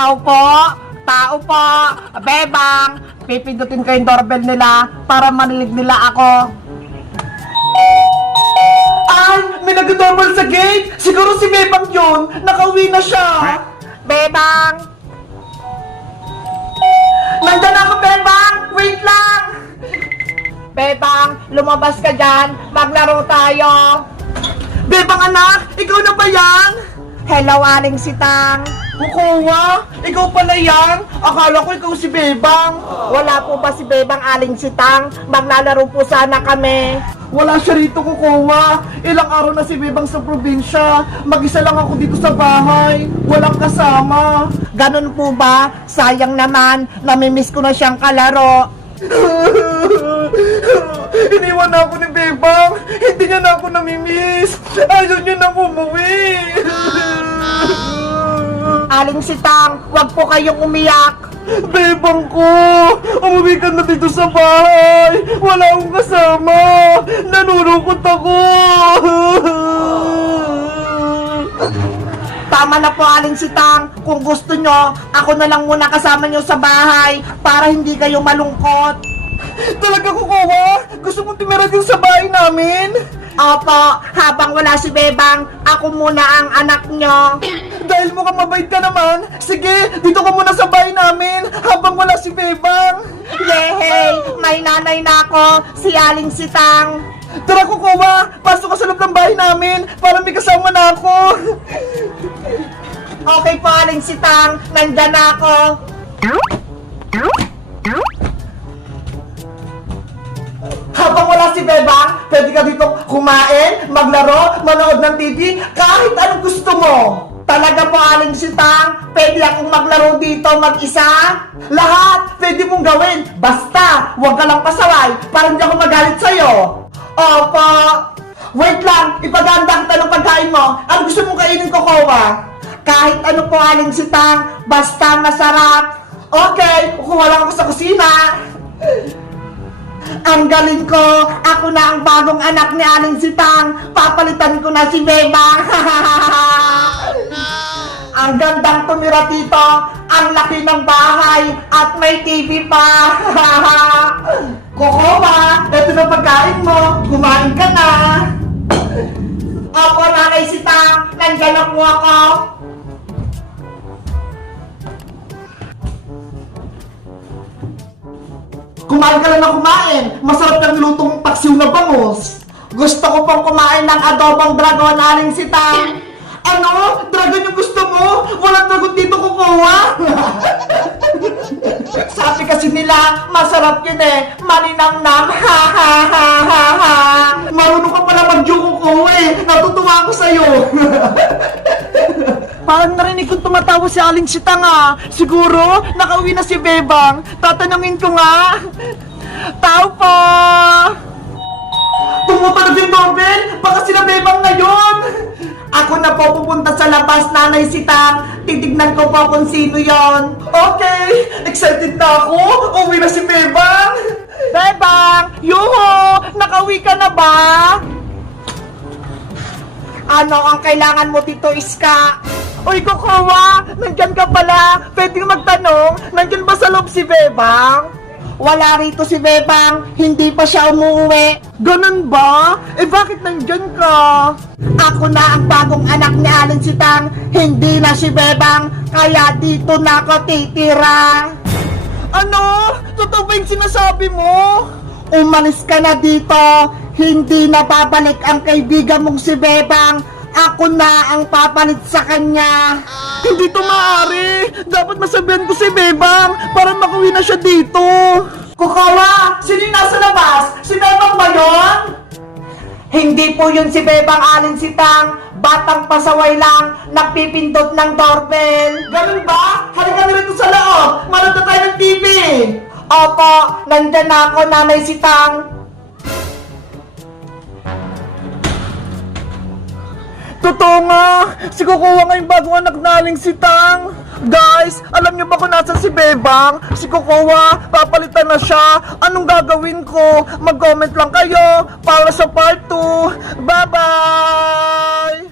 Tao po! Tao po! Bebang! Pipindutin ko yung doorbell nila para manilig nila ako. Ay! May nag-doorbell sa gate! Siguro si Bebang yun! Nakauwi na siya! Bebang! Nandyan ako, Bebang! Wait lang! Bebang, lumabas ka dyan. Maglaro tayo. Bebang anak, ikaw na ba? Hello, Aling Sitang. Kukuha, ikaw pala yan? Akala ko ikaw si Bebang. Wala po ba si Bebang Aling Sitang? Maglalaro po sana kami. Wala siya rito kukuha. Ilang araw na si Bebang sa probinsya. Mag-isa lang ako dito sa bahay. Walang kasama. Ganun po ba? Sayang naman. Namimiss ko na siyang kalaro. Iniwan na ako ni Bebang. Hindi niya na ako namimiss. Ayaw niya na umuwi. Aling sitang, wag po kayong umiyak. Bebang ko, umuwi ka na dito sa bahay. Wala akong kasama. Nanurukot ako. Tama na po, Aling Sitang. Kung gusto nyo, ako na lang muna kasama nyo sa bahay para hindi kayo malungkot. Talaga kukuha? Gusto mong tumira din sa bahay namin? Opo, habang wala si Bebang, ako muna ang anak nyo. Dahil mukhang mabait ka naman, sige, dito ka muna sa bahay namin habang wala si Bebang. Yehey, may nanay na ako, si Aling Sitang. Tara kukuha, pasok ka sa loob ng bahay namin para may kasama na ako. Okay po, Aling Sitang, nandyan na ako. Habang wala si Bebang, kumain, maglaro, manood ng TV, kahit anong gusto mo. Talaga po, Aling Sitang, pwede akong maglaro dito mag-isa. Lahat, pwede mong gawin. Basta, huwag ka lang pasaway para hindi ako magalit sa'yo. Opo. Wait lang, ipaganda kita ng pagkain mo. Ano gusto mong kainin ko, Kowa? Kahit ano po, Aling Sitang, basta masarap. Okay, kukuha lang ako sa kusina. Ang galing ko! Ako na ang bagong anak ni Aling Sitang! Papalitan ko na si Beba! Ang gandang tumira dito! Ang laki ng bahay! At may TV pa! Kokoba! Ito na pagkain mo! Kumain ka na! Opo, Nanay Sitang! Nandiyan na po ako! Kumain ka lang na kumain. Masarap yung nilutong paksiw na bangus. Gusto ko pong kumain ng adobong dragon aling sitang. Ano? Dragon yung gusto mo? Walang dragon dito kukuha? Sabi kasi nila, masarap yun eh. Maninamnam. Ha ha ha ha ha. Marunong ka pala mag-juko eh. Natutuwa ako sa'yo. Parang narinig kong tumatawa si Aling Sitang ah. Siguro, nakauwi na si Bebang. Tatanungin ko nga. Tao po! Tumutunog yung doorbell! Baka sila Bebang ngayon! Ako na po pupunta sa labas, Nanay Sitang. Titignan ko po kung sino yon. Okay! Excited na ako! Uwi na si Bebang! Bebang! Yuho! Nakauwi ka na ba? Ano ang kailangan mo dito, Iska? Uy, Kukawa! Nandyan ka pala! Pwede magtanong, nandyan ba sa loob si Bebang? Wala rito si Bebang, hindi pa siya umuwi. Ganun ba? Eh bakit nandyan ka? Ako na ang bagong anak ni Alan Sitang, hindi na si Bebang, kaya dito na ako titira. Ano? Totoo ba yung sinasabi mo? Umalis ka na dito. Hindi na babalik ang kaibigan mong si Bebang. Ako na ang papalit sa kanya. Hindi to maaari. Dapat masabihan ko si Bebang para makuwi na siya dito. Kukawa! Sino yung nasa labas? Si Bebang ba yun? Hindi po yun si Bebang Alin Sitang. Batang pasaway lang, nagpipindot ng doorbell. Ganun ba? Halika na rito sa loob. Manood na tayo ng TV. Opo, nandyan na ako, Nanay Sitang. Totoo nga! Si Kukuha nga yung bagong anak naling si Tang! Guys, alam niyo ba kung nasan si Bebang? Si Kukuha, papalitan na siya! Anong gagawin ko? Mag-comment lang kayo para sa part 2! Bye-bye!